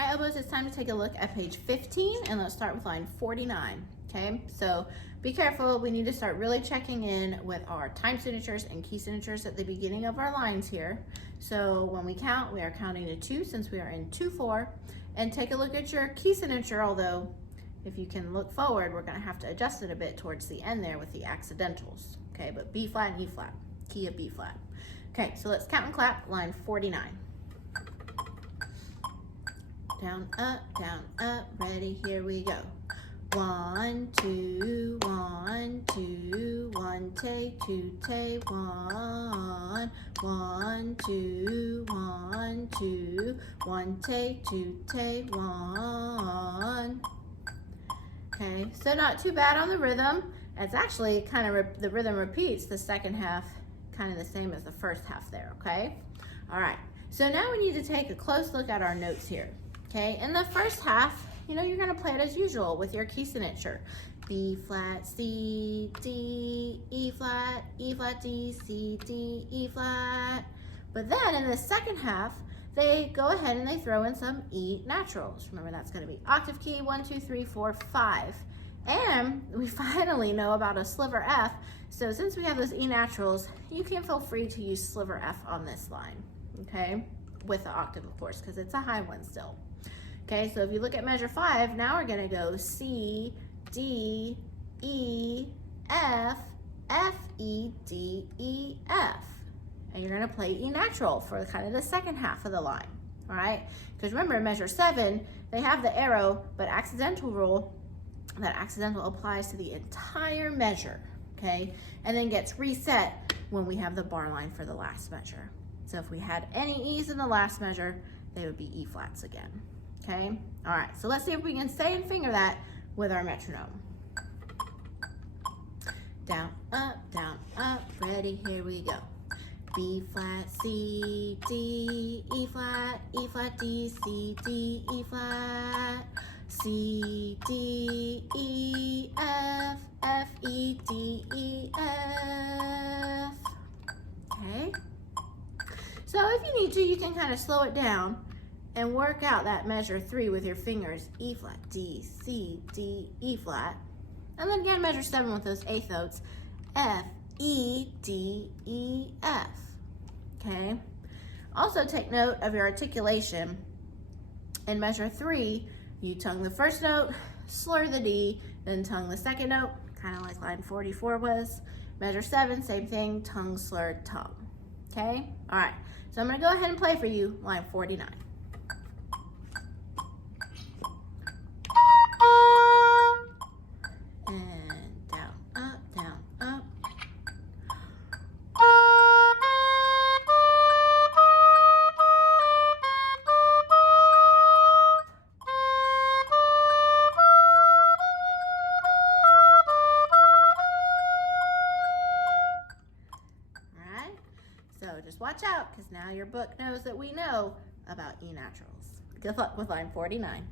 All right, Oboes, it's time to take a look at page 15, and let's start with line 49, okay? So be careful, we need to start really checking in with our time signatures and key signatures at the beginning of our lines here. So when we count, we are counting to 2 since we are in 2-4, and take a look at your key signature, although if you can look forward, we're gonna have to adjust it a bit towards the end there with the accidentals, okay? But B flat and E flat, key of B flat. Okay, so let's count and clap, line 49. Down, up, ready, here we go. 1, 2, 1, 2, 1, take, 2, take, 1, 1, 2, 1, 2, 1, take, 2, take, 1. Okay, so not too bad on the rhythm. It's actually kind of, the rhythm repeats the second half, kind of the same as the first half there, okay? All right, so now we need to take a close look at our notes here. Okay, in the first half, you know, you're gonna play it as usual with your key signature. B flat, C, D, E flat, D, C, D, E flat. But then in the second half, they go ahead and they throw in some E naturals. Remember, that's gonna be octave key, 1, 2, 3, 4, 5. And we finally know about a sliver F. So since we have those E naturals, you can feel free to use sliver F on this line, okay? With the octave, of course, because it's a high one still. Okay, so if you look at measure 5, now we're gonna go C, D, E, F, F, E, D, E, F. And you're gonna play E natural for kind of the second half of the line, all right? Because remember, in measure 7, they have the arrow, but accidental rule, that accidental applies to the entire measure, okay? And then gets reset when we have the bar line for the last measure. So if we had any E's in the last measure, they would be E flats again. Okay, all right, so let's see if we can say and finger that with our metronome. Down, up, ready, here we go. B flat, C, D, E flat, D, C, D, E flat, C, D, E, F, F, E, D, E, F. Okay, so if you need to, you can kind of slow it down and work out that measure 3 with your fingers. E flat, D, C, D, E flat. And then again, measure 7 with those eighth notes. F, E, D, E, F. Okay? Also take note of your articulation. In measure 3, you tongue the first note, slur the D, then tongue the second note, kind of like line 44 was. Measure 7, same thing, tongue, slur, tongue. Okay? All right. So I'm going to go ahead and play for you line 49. So just watch out, because now your book knows that we know about E naturals. Good luck with line 49.